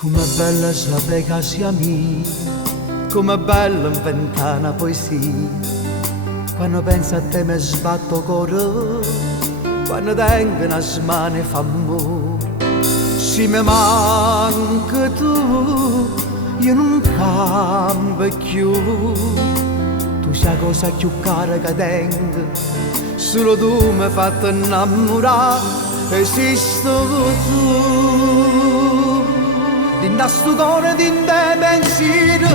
Com'è bella sapere che sia mia, com'è bella inventare una poesia. Quando penso a te mi sbatto il cuore, quando tengo una smane e fa amore. Se mi manca tu, io non cambio più. Tu sai cosa più cara che tengo, solo tu mi hai fatto innamorare, esisto tu. Dinda sto cuore, dinda pensiero,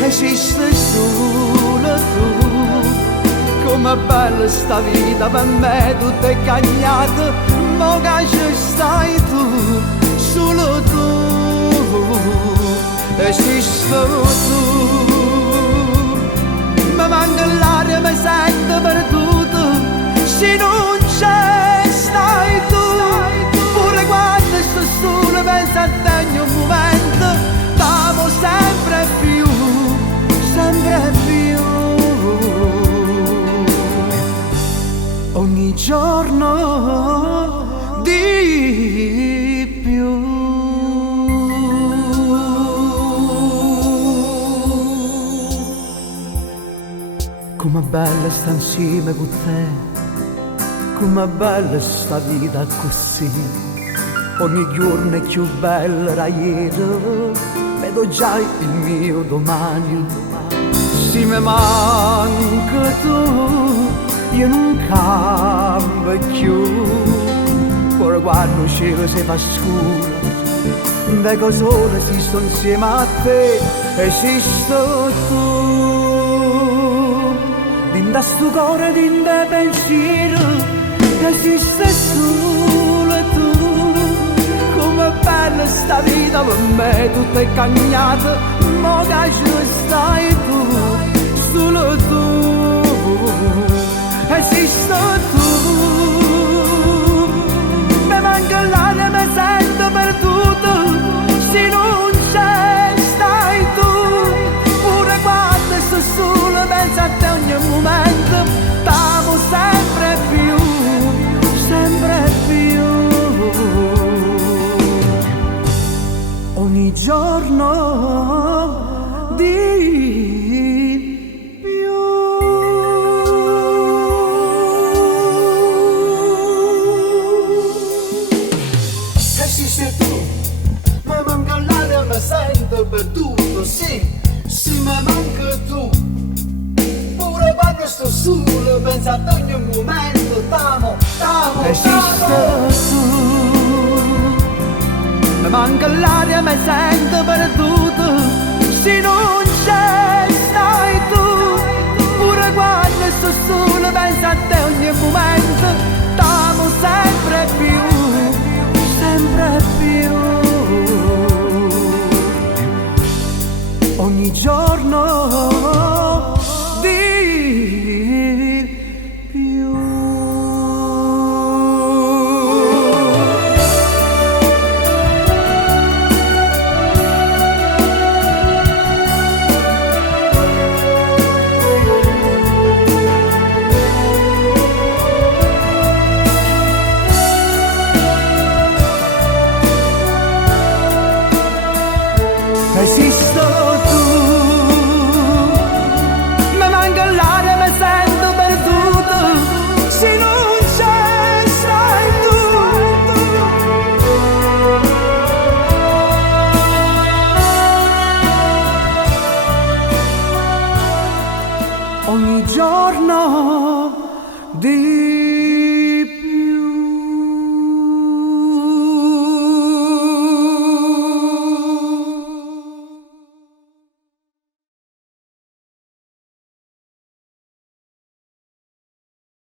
esiste solo tu. Com'è bella sta vita per me, tutta è cagnata, mo che ci stai tu, solo tu, esiste tu. Mi manca l'aria, mi sento perduto, se non c'è stai tu. Pure quando sto solo penso a te ogni momento, t'amo sempre più, sempre più. Ogni giorno di più. Com'è bella sta insieme con te, com'è bella sta vita così. Ogni giorno è più bella da ieri, vedo già il mio domani. Se mi manca tu, io non cambio più. Ora quando il cielo si fa scuro, vedo solo esisto insieme a te, esisto tu. Dinda sto cuore, dinda pensiero, esiste solo tu. Com'è bella sta vita per me, tutta è cagnata, mo che ci stai tu, solo tu, esisto tu. Mi manca l'aria, mi sento perduto, se non c'è stai tu. Pure quando sto solo penso a te ogni momento, t'amo sempre più, sempre più. Ogni giorno di più. Esiste tu, mi manca l'aria, mi sento perduto, sì, sì mi manca tu. Pure quando sto solo penso a te ogni momento, t'amo, t'amo, esiste tu. Mi manca l'aria, mi sento perduto, se non c'è stai tu. Pure quando sto solo penso a te ogni momento, t'amo sempre più, sempre più. Ogni giorno di più. Esisto tu, mi manca l'aria, mi sento perduto, se non c'è stai tu. Ogni giorno di